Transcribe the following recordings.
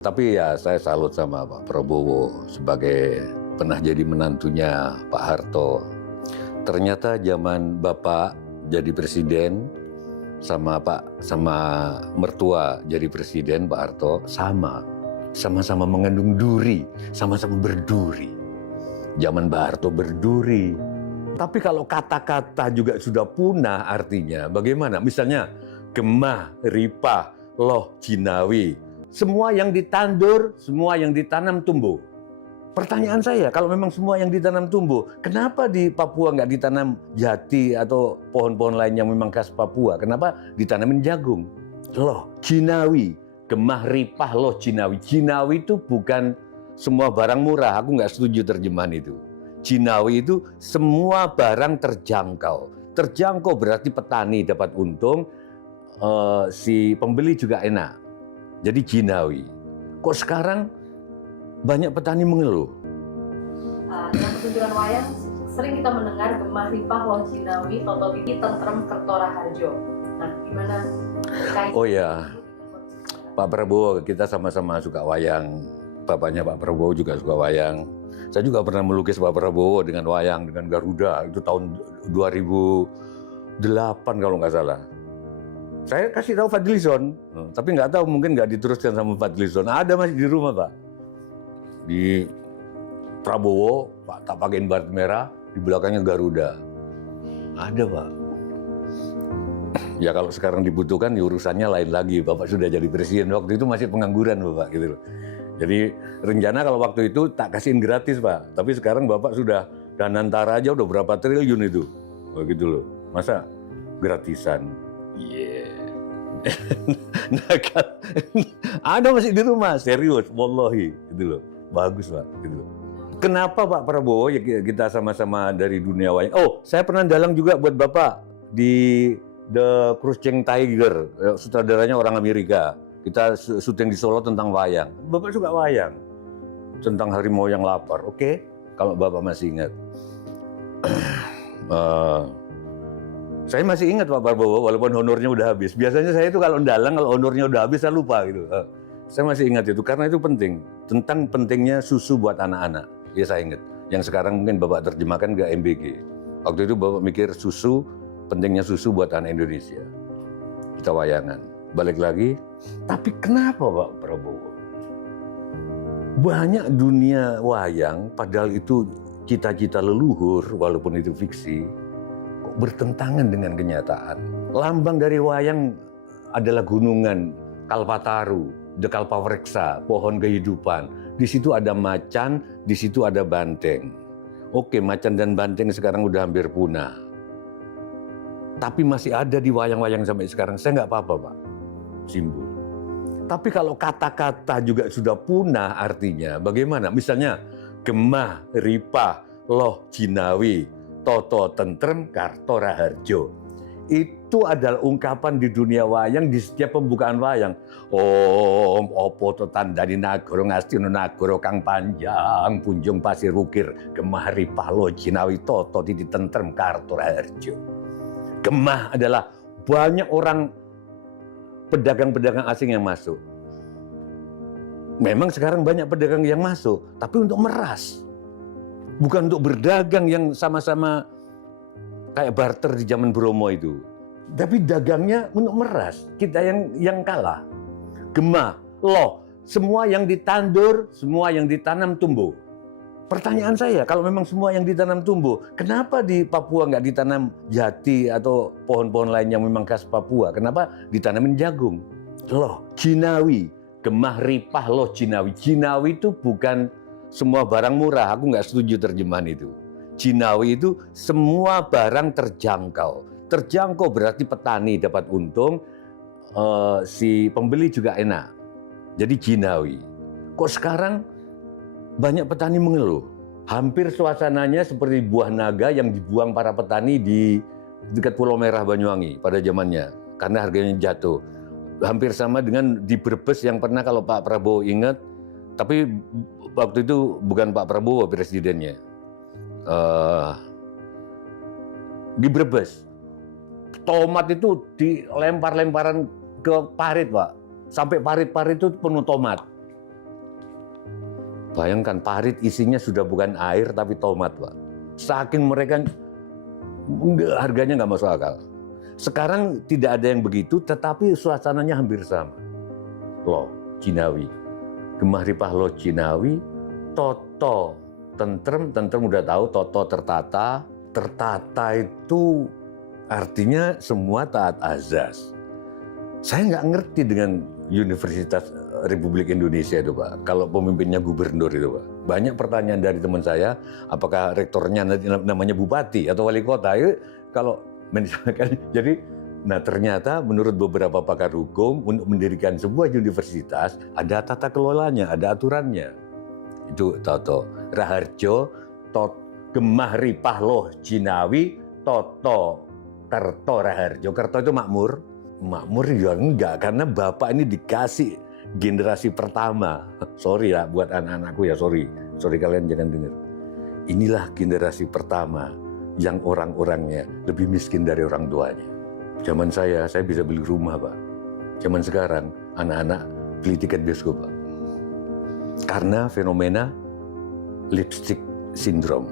Tapi ya saya salut sama Pak Prabowo sebagai pernah jadi menantunya Pak Harto. Ternyata zaman Bapak jadi presiden sama mertua jadi presiden Pak Harto sama-sama mengandung duri, sama-sama berduri. Zaman Pak Harto berduri. Tapi kalau kata-kata juga sudah punah artinya bagaimana? Misalnya gemah, ripah, loh, jinawi. Semua yang ditandur, semua yang ditanam tumbuh. Pertanyaan saya, kalau memang semua yang ditanam tumbuh, kenapa di Papua nggak ditanam jati atau pohon-pohon lain yang memang khas Papua? Kenapa ditanamin jagung? Loh, jinawi, gemah ripah loh jinawi. Jinawi itu bukan semua barang murah, aku nggak setuju terjemahan itu. Jinawi itu semua barang terjangkau. Terjangkau berarti petani dapat untung, si pembeli juga enak. Jadi jinawi. Kok sekarang banyak petani mengeluh? Dengan pertunjukan wayang sering kita mendengar gemah ripah loh jinawi, toto titi tentrem kertora harjo. Nah, gimana? Oh ya, Pak Prabowo, kita sama-sama suka wayang. Bapaknya Pak Prabowo juga suka wayang. Saya juga pernah melukis Pak Prabowo dengan wayang, dengan Garuda. Itu tahun 2008 kalau nggak salah. Saya kasih tahu Fadlizon, tapi nggak tahu mungkin nggak diteruskan sama Fadlizon. Ada masih di rumah Pak. Di Prabowo, Pak tak pakein baret merah, di belakangnya Garuda. Ada Pak. Ya kalau sekarang dibutuhkan, ya urusannya lain lagi. Bapak sudah jadi presiden, waktu itu masih pengangguran Bapak gitu loh. Jadi rencana kalau waktu itu tak kasihin gratis Pak. Tapi sekarang Bapak sudah Danantara aja udah berapa triliun itu. Begitu loh. Masa gratisan? Yeah. Nah, kan, ada masih di rumah, serius, wallahi, gitu loh, bagus Pak, gitu loh. Kenapa Pak Prabowo ya kita sama-sama dari dunia wayang? Oh, saya pernah dalang juga buat Bapak di The Crouching Tiger, sutradaranya orang Amerika. Kita syuting di Solo tentang wayang. Bapak suka wayang, tentang harimau yang lapar. Oke, kalau Bapak masih ingat. Saya masih ingat Pak Prabowo, walaupun honornya udah habis. Biasanya saya itu kalau dalang, kalau honornya udah habis, saya lupa gitu. Saya masih ingat itu, karena itu penting. Tentang pentingnya susu buat anak-anak. Ya saya ingat. Yang sekarang mungkin Bapak terjemahkan ke MBG. Waktu itu Bapak mikir susu, pentingnya susu buat anak Indonesia. Kita wayangan. Balik lagi, tapi kenapa Pak Prabowo? Banyak dunia wayang, padahal itu cita-cita leluhur, walaupun itu fiksi, bertentangan dengan kenyataan. Lambang dari wayang adalah gunungan Kalpataru, The Kalpawreksa, pohon kehidupan. Di situ ada macan, di situ ada banteng. Oke, macan dan banteng sekarang udah hampir punah. Tapi masih ada di wayang-wayang sampai sekarang. Saya nggak apa-apa Pak, simbol. Tapi kalau kata-kata juga sudah punah artinya bagaimana? Misalnya gemah, ripah, loh, jinawi, toto tentrem kartora harjo. Itu adalah ungkapan di dunia wayang di setiap pembukaan wayang. Om opo to tandani nagoro ngastino nagoro kang panjang punjung pasir ukir gemah ripah lo jinawi toto titi tentrem kartora harjo. Gemah adalah banyak orang pedagang-pedagang asing yang masuk. Memang sekarang banyak pedagang yang masuk, tapi untuk meras. Bukan untuk berdagang yang sama-sama kayak barter di zaman Bromo itu. Tapi dagangnya untuk meras. Kita yang kalah. Gemah, loh, semua yang ditandur, semua yang ditanam tumbuh. Pertanyaan saya, kalau memang semua yang ditanam tumbuh, kenapa di Papua nggak ditanam jati atau pohon-pohon lain yang memang khas Papua? Kenapa ditanamin jagung? Loh, jinawi, gemah ripah loh jinawi. Jinawi itu bukan semua barang murah, aku nggak setuju terjemahan itu. Jinawi itu semua barang terjangkau. Terjangkau berarti petani dapat untung, si pembeli juga enak. Jadi jinawi. Kok sekarang banyak petani mengeluh? Hampir suasananya seperti buah naga yang dibuang para petani di dekat Pulau Merah Banyuwangi pada zamannya. Karena harganya jatuh. Hampir sama dengan di Brebes yang pernah kalau Pak Prabowo ingat, tapi waktu itu bukan Pak Prabowo presidennya. Di Brebes, tomat itu dilempar-lemparan ke parit Pak. Sampai parit-parit itu penuh tomat. Bayangkan parit isinya sudah bukan air tapi tomat, Pak. Saking mereka harganya nggak masuk akal. Sekarang tidak ada yang begitu, tetapi suasananya hampir sama. Loh, Cinawi. Gemah Ripah Loh Cinawi, toto tentrem udah tahu, toto tertata. Tertata itu artinya semua taat azas. Saya nggak ngerti dengan Universitas Republik Indonesia itu, Pak. Kalau pemimpinnya gubernur itu, Pak. Banyak pertanyaan dari teman saya, apakah rektornya namanya bupati atau wali kota? Itu kalau misalkan, jadi, nah ternyata menurut beberapa pakar hukum, untuk mendirikan sebuah universitas, ada tata kelolanya, ada aturannya. Itu Toto. Raharjo, Gemah Ripah Loh Cinawi, Toto Kerto Raharjo. Kerto itu makmur. Makmur juga enggak, karena bapak ini dikasih generasi pertama. Sorry ya buat anak-anakku ya, sorry kalian jangan dengar. Inilah generasi pertama yang orang-orangnya lebih miskin dari orang tuanya. Zaman saya bisa beli rumah, Pak. Zaman sekarang anak-anak beli tiket bioskop, Pak. Karena fenomena lipstick syndrome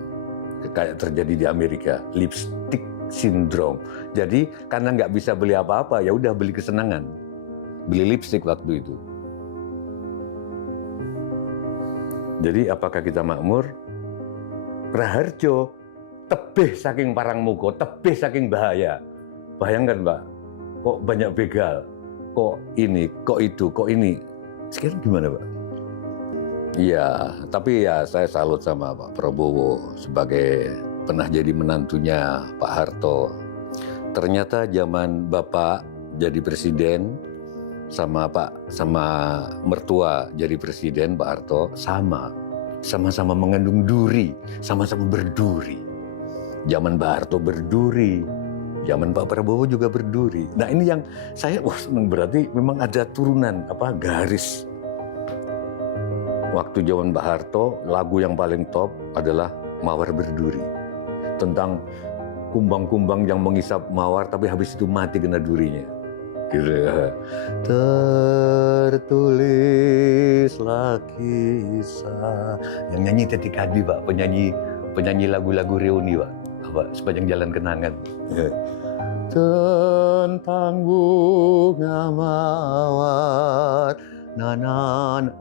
kayak terjadi di Amerika, lipstick syndrome. Jadi karena nggak bisa beli apa-apa, ya udah beli kesenangan, beli lipstick waktu itu. Jadi apakah kita makmur? Raharjo, tebih saking parangmuko, tebih saking bahaya. Bayangkan, Pak, kok banyak begal, kok ini, kok itu, kok ini. Sekarang gimana, Pak? Iya, tapi ya saya salut sama Pak Prabowo sebagai pernah jadi menantunya Pak Harto. Ternyata zaman Bapak jadi presiden sama mertua jadi presiden Pak Harto sama-sama mengandung duri, sama-sama berduri. Zaman Pak Harto berduri, zaman Pak Prabowo juga berduri. Nah ini yang saya senang, berarti memang ada turunan garis. Waktu zaman Pak Harto, lagu yang paling top adalah Mawar Berduri. Tentang kumbang-kumbang yang mengisap mawar tapi habis itu mati kena durinya. Gitu ya. Tertulislah kisah. Yang nyanyi Teti Kadi, Pak, penyanyi lagu-lagu reuni, Pak. Sepanjang Jalan Kenangan. Ya. Tentang bunga mawar.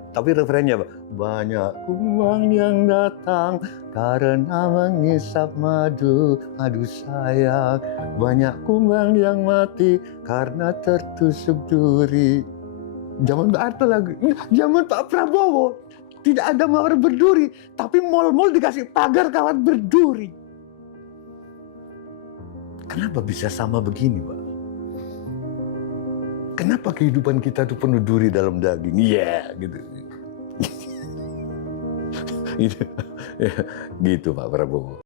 Tapi referennya, Pak, banyak kumbang yang datang karena mengisap madu sayang. Banyak kumbang yang mati karena tertusuk duri. Zaman Pak Harto lagi, zaman Pak Prabowo tidak ada mawar berduri, tapi mal-mal dikasih pagar kawat berduri. Kenapa bisa sama begini, Pak? Kenapa kehidupan kita itu penuh duri dalam daging? Iya, gitu. Gitu Pak Prabowo.